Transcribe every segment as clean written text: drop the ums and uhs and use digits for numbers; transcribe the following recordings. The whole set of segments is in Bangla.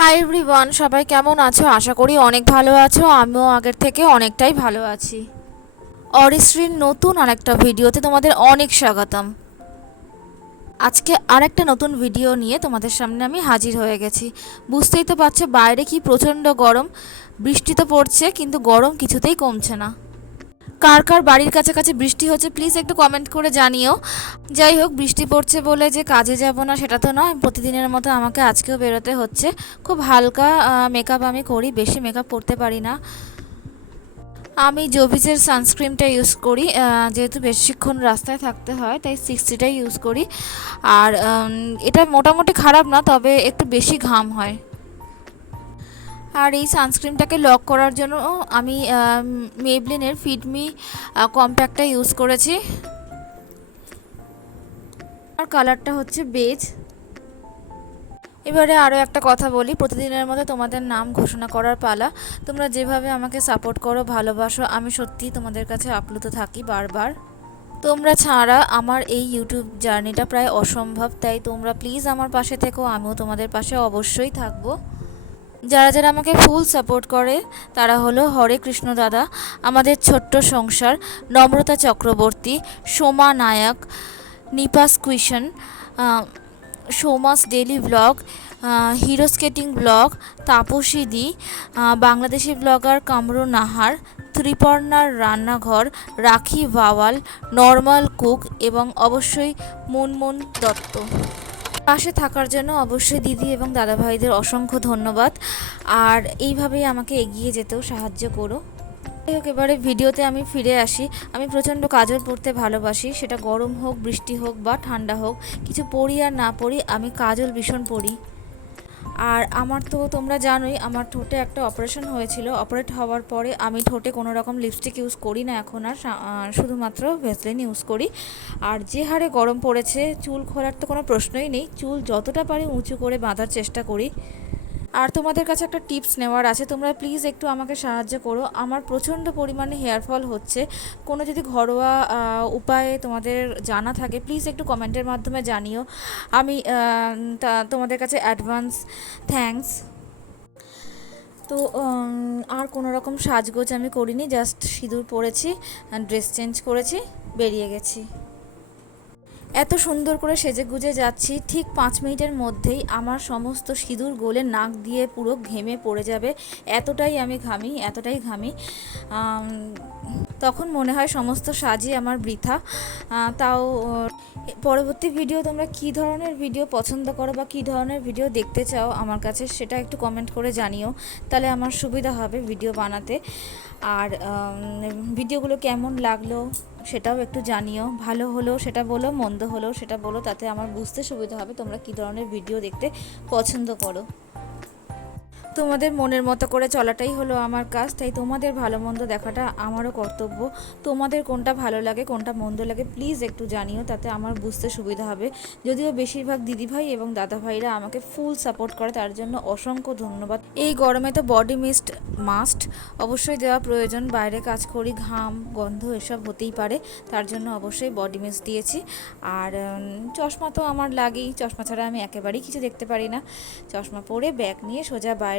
হাই এভরিওয়ান, সবাই কেমন আছো? আশা করি অনেক ভালো আছো। আমিও আগের থেকে অনেকটাই ভালো আছি। অরিশ্রীর নতুন আরেকটা ভিডিওতে তোমাদের অনেক স্বাগতম। আজকে আরেকটা নতুন ভিডিও নিয়ে তোমাদের সামনে আমি হাজির হয়ে গেছি। বুঝতেই তো পারছো বাইরে কি প্রচণ্ড গরম। বৃষ্টি তো পড়ছে কিন্তু গরম কিছুতেই কমছে না। কার কার বাড়ির কাছাকাছি বৃষ্টি হচ্ছে প্লিজ একটু কমেন্ট করে জানিও। যাই হোক, বৃষ্টি পড়ছে বলে যে কাজে যাব না সেটা তো নয়, প্রতিদিনের মতো আমাকে আজকেও বেরোতে হচ্ছে। খুব হালকা মেকআপ আমি করি, বেশি মেকআপ করতে পারি না। আমি জোভিজের সানস্ক্রিনটা ইউজ করি, যেহেতু বেশিক্ষণ রাস্তায় থাকতে হয় তাই 60টাই ইউজ করি। আর এটা মোটামুটি খারাপ না, তবে একটু বেশি ঘাম হয়। আর এই সানস্ক্রিনটাকে লক করার জন্য আমি মেবলিনের ফিটমি কম্প্যাক্টটা ইউজ করেছি। আর কালারটা হচ্ছে বেজ। এবারে আরও একটা কথা বলি, প্রতিদিনের মতো তোমাদের নাম ঘোষণা করার পালা। তোমরা যেভাবে আমাকে সাপোর্ট করো, ভালোবাসো, আমি সত্যিই তোমাদের কাছে আপ্লুত থাকি বারবার। তোমরা ছাড়া আমার এই ইউটিউব জার্নিটা প্রায় অসম্ভব, তাই তোমরা প্লিজ আমার পাশে থেকো, আমিও তোমাদের পাশে অবশ্যই থাকবো। যারা যারা আমাকে ফুল সাপোর্ট করে তারা হলো হরে কৃষ্ণ দাদা, আমাদের ছোট্ট সংসার, নম্রতা চক্রবর্তী, সোমা নায়ক, নিপা স্কুইশন, Soma's daily blog, hero skating blog, Tapasi di, Bangladeshi blogger Kamru Nahar, ত্রিপর্ণার রান্নাঘর, রাখি ভাওয়াল, নর্মাল কুক এবং অবশ্যই মুনমুন দত্ত। পাশে থাকার জন্য অবশ্যই দিদি এবং দাদাভাইদের অসংখ্য ধন্যবাদ। আর এইভাবেই আমাকে এগিয়ে যেতেও সাহায্য করো। যাই হোক, এবারে ভিডিওতে আমি ফিরে আসি। আমি প্রচণ্ড কাজল পরতে ভালোবাসি, সেটা গরম হোক, বৃষ্টি হোক বা ঠান্ডা হোক, কিছু পরি আর না পরি, আমি কাজল ভীষণ পরি। আর আমার তো তোমরা জানোই আমার ঠোঁটে একটা অপারেশন হয়েছিল। অপারেট হওয়ার পরে আমি ঠোঁটে কোনো রকম লিপস্টিক ইউজ করি না এখন আর, শুধুমাত্র ভ্যাসলিন ইউজ করি। আর যে হারে গরম পড়েছে, চুল খোলার তো কোনো প্রশ্নই নেই, চুল যতটা পারি উঁচু করে বাঁধার চেষ্টা করি। আর তোমাদের কাছে একটা টিপস নেওয়ার আছে, তোমরা প্লিজ একটু আমাকে সাহায্য করো। আমার প্রচণ্ড পরিমাণে হেয়ার ফল হচ্ছে। কোনো যদি ঘরোয়া উপায়ে তোমাদের জানা থাকে প্লিজ একটু কমেন্টের মাধ্যমে জানিও। আমি তোমাদের কাছে অ্যাডভান্স থ্যাঙ্কস। তো আর কোনো রকম সাজগোজ আমি করিনি, জাস্ট সিঁদুর পরেছি, ড্রেস চেঞ্জ করেছি, বেরিয়ে গেছি। এত সুন্দর করে সেজে গুজে যাচ্ছি, ঠিক 5 মিনিটের মধ্যেই আমার সমস্ত সিঁদুর গলে নাক দিয়ে পুরো ঘেমে পড়ে যাবে। এতটাই আমি ঘামি, এতটাই ঘামি। তখন মনে হয় সমস্ত সাজই আমার বৃথা। তাও পরবর্তী ভিডিও তোমরা কী ধরনের ভিডিও পছন্দ করো বা কী ধরনের ভিডিও দেখতে চাও আমার কাছে, সেটা একটু কমেন্ট করে জানিও, তাহলে আমার সুবিধা হবে ভিডিও বানাতে। আর ভিডিওগুলো কেমন লাগলো সেটাও একটু জানিও, ভালো হলেও সেটা বলো, মন্দ হলেও সেটা বলো, তাতে আমার বুঝতে সুবিধা হবে তোমরা কী ধরনের ভিডিও দেখতে পছন্দ করো। তোমাদের মনের মতো করে চলাটাই হলো আমার কাজ, তাই তোমাদের ভালো মন্দ দেখাটা আমারও কর্তব্য। তোমাদের কোনটা ভালো লাগে, কোনটা মন্দ লাগে প্লিজ একটু জানিও, তাতে আমার বুঝতে সুবিধা হবে। যদিও বেশিরভাগ দিদিভাই এবং দাদাভাইরা আমাকে ফুল সাপোর্ট করে, তার জন্য অসংখ্য ধন্যবাদ। এই গরমে তো বডি মিস্ট মাস্ট অবশ্যই দেওয়া প্রয়োজন, বাইরে কাজ করি, ঘাম গন্ধ এসব হতেই পারে, তার জন্য অবশ্যই বডি মিস্ট দিয়েছি। আর চশমা তো আমার লাগেই, চশমা ছাড়া আমি একেবারেই কিছু দেখতে পারি না। চশমা পরে ব্যাগ নিয়ে সোজা বাইরে।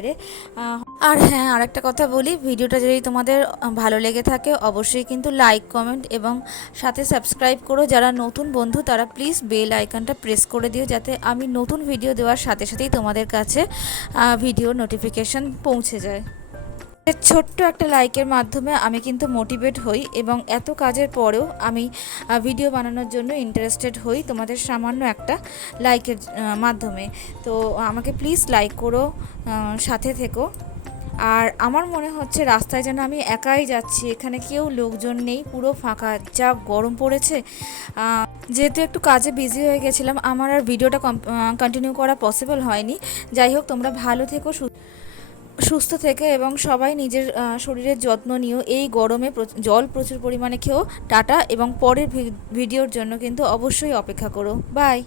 আর হ্যাঁ, আরেকটা কথা বলি, ভিডিওটা যদি তোমাদের ভালো লেগে থাকে অবশ্যই কিন্তু লাইক, কমেন্ট এবং সাথে সাবস্ক্রাইব করো। যারা নতুন বন্ধু তারা প্লিজ বেল আইকনটা প্রেস করে দিও, যাতে আমি নতুন ভিডিও দেওয়ার সাথে সাথেই তোমাদের কাছে ভিডিওর নোটিফিকেশান পৌঁছে যায়। ছোট্ট একটা লাইকের মাধ্যমে আমি কিন্তু মোটিভেট হই এবং এত কাজের পরেও আমি ভিডিও বানানোর জন্য ইন্টারেস্টেড হই তোমাদের সামান্য একটা লাইকের মাধ্যমে। তো আমাকে প্লিজ লাইক করো, সাথে থেকো। আর আমার মনে হচ্ছে রাস্তায় যেন আমি একাই যাচ্ছি, এখানে কেউ লোকজন নেই, পুরো ফাঁকা, যা গরম পড়েছে। যেহেতু একটু কাজে বিজি হয়ে গেছিলাম, আমার আর ভিডিওটা কন্টিনিউ করা পসিবল হয়নি। যাই হোক, তোমরা ভালো থেকো, সুস্থ থেকে এবং সবাই নিজের শরীরের যত্ন নিও। এই গরমে জল প্রচুর পরিমাণে খেও। টাটা, এবং পরের ভিডিওর জন্য কিন্তু অবশ্যই অপেক্ষা করো। বাই।